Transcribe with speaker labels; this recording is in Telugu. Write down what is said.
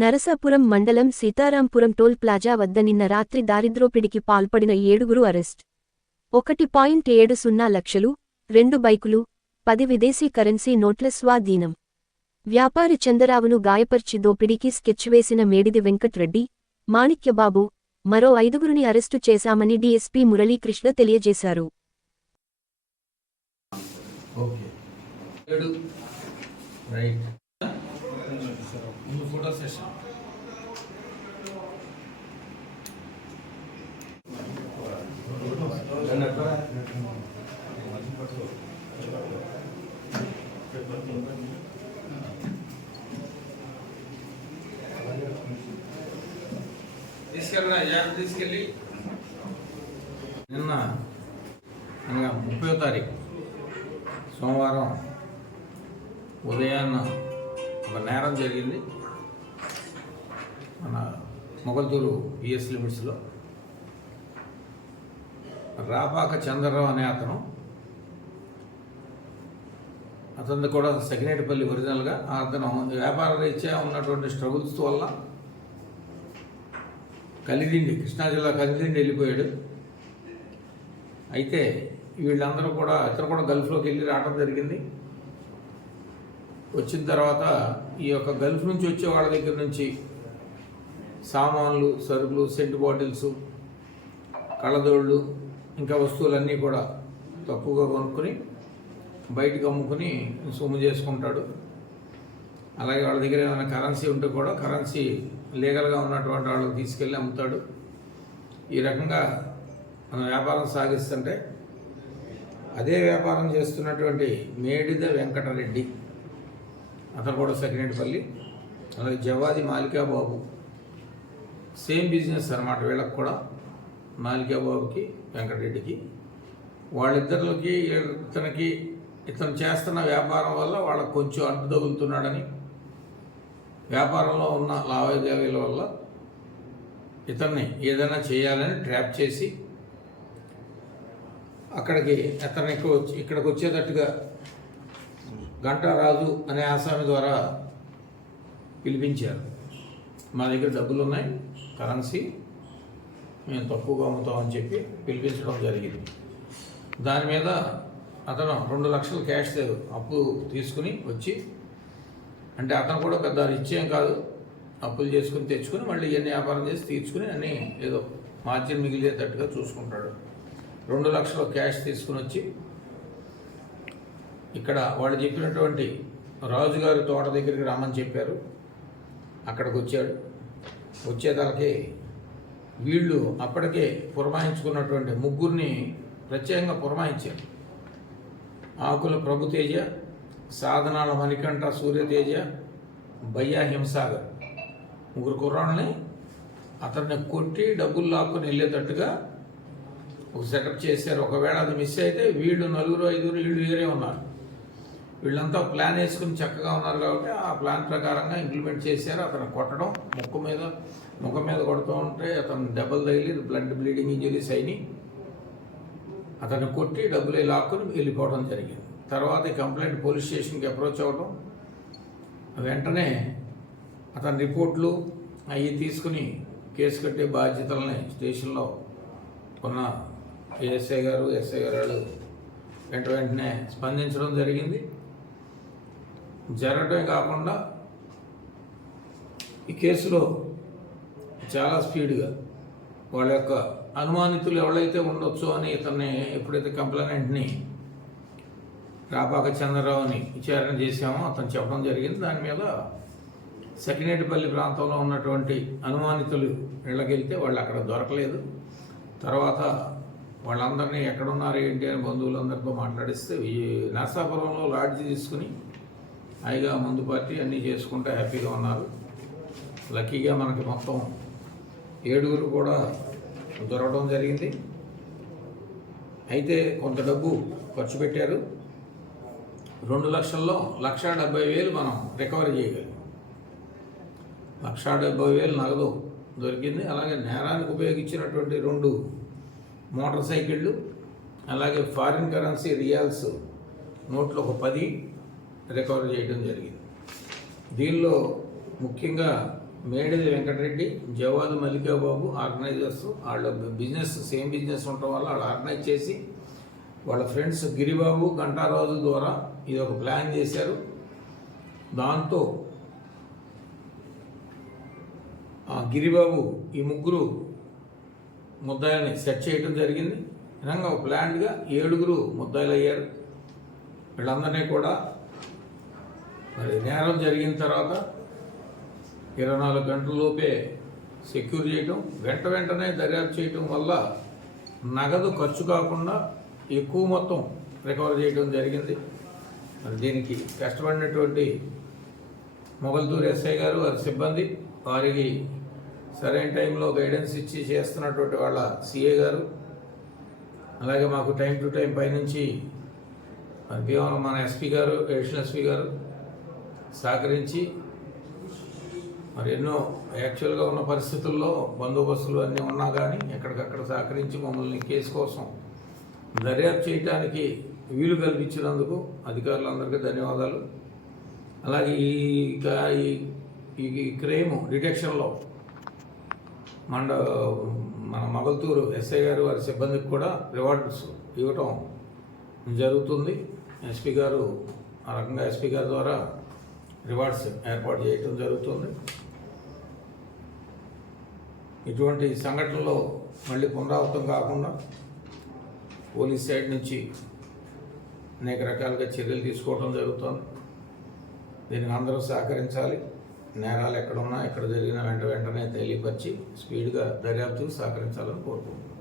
Speaker 1: నరసాపురం మండలం సీతారాంపురం టోల్ ప్లాజా వద్ద నిన్న రాత్రి దారిద్రోపిడికి పాల్పడిన ఏడుగురు అరెస్ట్. ఒకటి పాయింట్ ఏడు సున్నా లక్షలు రెండు బైకులు పది విదేశీ కరెన్సీ నోట్ల స్వాధీనం. వ్యాపారి చందరావును గాయపర్చి దోపిడీకి స్కెచ్ వేసిన మేడిది వెంకట్రెడ్డి మాణిక్యబాబు మరో ఐదుగురిని అరెస్టు చేశామని డీఎస్పీ మురళీకృష్ణ తెలియజేశారు.
Speaker 2: రైట్. ముందు తీసుకెళ్ళిన జాగ్రత్త తీసుకెళ్ళి. నిన్న అనగా ముప్పై తారీఖు సోమవారం ఉదయాన్న ఒక నేరం జరిగింది. మన మొగల్తూరు పిఎస్ లిమిట్స్లో రాపాక చంద్రరావు అనే అతను అతను కూడా సకినేటిపల్లి ఒరిజినల్గా అతను వ్యాపార రీత్యా ఉన్నటువంటి స్ట్రగుల్స్ వల్ల కలిదిండి కృష్ణా జిల్లా కలిదిండి వెళ్ళిపోయాడు. అయితే వీళ్ళందరూ కూడా ఇతరు కూడా గల్ఫ్లోకి వెళ్ళి రావడం జరిగింది. వచ్చిన తర్వాత ఈ యొక్క గల్ఫ్ నుంచి వచ్చే వాళ్ళ దగ్గర నుంచి సామాన్లు సరుకులు సెంట్ బాటిల్స్ కళ్ళదోళ్ళు ఇంకా వస్తువులన్నీ కూడా తక్కువగా కొనుక్కొని బయటకు అమ్ముకుని సొమ్ము చేసుకుంటాడు. అలాగే వాళ్ళ దగ్గర ఏమైనా కరెన్సీ ఉంటే కూడా కరెన్సీ లీగల్గా ఉన్నటువంటి వాళ్ళకి తీసుకెళ్ళి అమ్ముతాడు. ఈ రకంగా మన వ్యాపారం సాగిస్తుంటే అదే వ్యాపారం చేస్తున్నటువంటి మేడిద వెంకటరెడ్డి అతను కూడా సెకండపల్లి అలాగే జవాది మాలికాబాబు. సేమ్ బిజినెస్ అనమాట వీళ్ళకి కూడా మాలికాబాబుకి వెంకటరెడ్డికి. వాళ్ళిద్దరికి ఇతనికి ఇతను చేస్తున్న వ్యాపారం వల్ల వాళ్ళకు కొంచెం అడ్డు తగులుతున్నాడని వ్యాపారంలో ఉన్న లావాదేవీల వల్ల ఇతన్ని ఏదైనా చేయాలని ట్రాప్ చేసి అక్కడికి అతను ఇక్కడికి వచ్చేటట్టుగా గంటారాజు అనే ఆసామి ద్వారా పిలిపించారు. మా దగ్గర డబ్బులు ఉన్నాయి కరెన్సీ మేము తక్కువగా అమ్ముతామని చెప్పి పిలిపించడం జరిగింది. దాని మీద అతను రెండు లక్షలు క్యాష్ అప్పు తీసుకుని వచ్చి అంటే అతను కూడా పెద్ద నిశ్చయం కాదు. అప్పులు చేసుకుని తెచ్చుకుని మళ్ళీ ఇవన్నీ వ్యాపారం చేసి తీర్చుకుని అన్నీ ఏదో మార్జిన్ మిగిలేటట్టుగా చూసుకుంటాడు. రెండు లక్షలు క్యాష్ తీసుకుని వచ్చి ఇక్కడ వాళ్ళు చెప్పినటువంటి రాజుగారి తోట దగ్గరికి రమ్మని చెప్పారు. అక్కడికి వచ్చాడు. వచ్చేదానికి వీళ్ళు అప్పటికే పురమాయించుకున్నటువంటి ముగ్గురిని ప్రత్యేకంగా పురమాయించారు. ఆకుల ప్రభుతేజ సాధనాల మణికంఠ సూర్యతేజ భయ్యా హింసాగర్ ముగ్గురు కుర్రాళ్ళని అతన్ని కొట్టి డబ్బులు లాక్కొని వెళ్ళేటట్టుగా ఒక సెటప్ చేశారు. ఒకవేళ అది మిస్ అయితే వీళ్ళు నలుగురు ఐదుగురు వీళ్ళు వేరే ఉన్నారు. వీళ్ళంతా ప్లాన్ వేసుకుని చక్కగా ఉన్నారు కాబట్టి ఆ ప్లాన్ ప్రకారంగా ఇంప్లిమెంట్ చేశారు. అతను కొట్టడం ముక్కు మీద ముఖం మీద కొడుతూ ఉంటే అతను దెబ్బలు తగిలి బ్లడ్ బ్లీడింగ్ ఇంజరీస్ అయినాయి అతను కొట్టి డబ్బులు లాక్కుని వెళ్ళిపోవడం జరిగింది. తర్వాత ఈ కంప్లైంట్ పోలీస్ స్టేషన్కి అప్రోచ్ అవ్వడం వెంటనే అతని రిపోర్ట్లు అవి తీసుకుని కేసు కట్టే బాధ్యతలని స్టేషన్లో ఉన్న ఏఎస్ఐ గారు ఎస్ఐ గారు వెంట వెంటనే స్పందించడం జరిగింది. జరగటమే కాకుండా ఈ కేసులో చాలా స్పీడ్గా వాళ్ళ యొక్క అనుమానితులు ఎవరైతే ఉండొచ్చు అని ఇతన్ని ఎప్పుడైతే కంప్లైంట్ని రాపాక చంద్రరావుని విచారణ చేశామో అతను చెప్పడం జరిగింది. దాని మీద సకినేటిపల్లి ప్రాంతంలో ఉన్నటువంటి అనుమానితులు ఇళ్ళకెళ్తే వాళ్ళు అక్కడ దొరకలేదు. తర్వాత వాళ్ళందరినీ ఎక్కడున్నారు ఏంటి అని బంధువులందరితో మాట్లాడిస్తే నర్సాపురంలో నరసాపురంలో లాడ్జి తీసుకుని హాయిగా మందు పార్టీ అన్నీ చేసుకుంటూ హ్యాపీగా ఉన్నారు. లక్కీగా మనకి మొత్తం ఏడుగురు కూడా దొరకడం జరిగింది. అయితే కొంత డబ్బు ఖర్చు పెట్టారు. రెండు లక్షల్లో లక్ష డెబ్బై వేలు మనం రికవరీ చేయగలిగాం. లక్ష డెబ్బై వేలు నగదు దొరికింది. అలాగే నేరానికి ఉపయోగించినటువంటి రెండు మోటార్ సైకిళ్ళు అలాగే ఫారిన్ కరెన్సీ రియాల్స్ నోట్లు ఒక పది రికవర్ చేయడం జరిగింది. దీనిలో ముఖ్యంగా మేడది వెంకటరెడ్డి జవాదు మల్లికాబాబు ఆర్గనైజర్స్ వాళ్ళ బిజినెస్ సేమ్ బిజినెస్ ఉండటం వల్ల వాళ్ళు ఆర్గనైజ్ చేసి వాళ్ళ ఫ్రెండ్స్ గిరిబాబు గంటారాజు ద్వారా ఇది ఒక ప్లాన్ చేశారు. దాంతో ఆ గిరిబాబు ఈ ముగ్గురు ముద్దాయిల్ని సెట్ చేయడం జరిగింది. నిజంగా ఒక ప్లాన్గా ఏడుగురు ముద్దాయిలు అయ్యారు వీళ్ళందరినీ కూడా మరి నేరం జరిగిన తర్వాత ఇరవై నాలుగు గంటల లోపే సెక్యూర్ చేయటం వెంట వెంటనే దర్యాప్తు చేయటం వల్ల నగదు ఖర్చు కాకుండా ఎక్కువ మొత్తం రికవర్ చేయడం జరిగింది. మరి దీనికి కష్టపడినటువంటి మొగల్దూరు ఎస్ఐ గారు వారి సిబ్బంది వారికి సరైన టైంలో గైడెన్స్ ఇచ్చి చేస్తున్నటువంటి వాళ్ళ సిఏ గారు అలాగే మాకు టైం టు టైం పైనుంచి మన మన ఎస్పీ గారు అడిషనల్ ఎస్పీ గారు సహకరించి మరి ఎన్నో యాక్చువల్గా ఉన్న పరిస్థితుల్లో బందోబస్తులు అన్నీ ఉన్నా కానీ ఎక్కడికక్కడ సహకరించి మమ్మల్ని కేసు కోసం దర్యాప్తు చేయడానికి వీలు కల్పించినందుకు అధికారులందరికీ ధన్యవాదాలు. అలాగే ఈ ఈ ఈ క్రైమ్ డిటెక్షన్లో మండ మన మొగల్తూరు ఎస్ఐ గారు వారి సిబ్బందికి కూడా రివార్డ్స్ ఇవ్వటం జరుగుతుంది. ఎస్పీ గారు ఆ రకంగా ఎస్పీ గారి ద్వారా రివార్డ్స్ ఏర్పాటు చేయటం జరుగుతుంది. ఇటువంటి సంఘటనలో మళ్ళీ పునరావృతం కాకుండా పోలీస్ సైడ్ నుంచి అనేక రకాలుగా చర్యలు తీసుకోవడం జరుగుతుంది. దీనికి అందరూ సహకరించాలి. నేరాలు ఎక్కడున్నా ఎక్కడ జరిగినా వెంట వెంటనే తెలియపరిచి స్పీడ్గా దర్యాప్తుకు సహకరించాలని కోరుకుంటున్నాను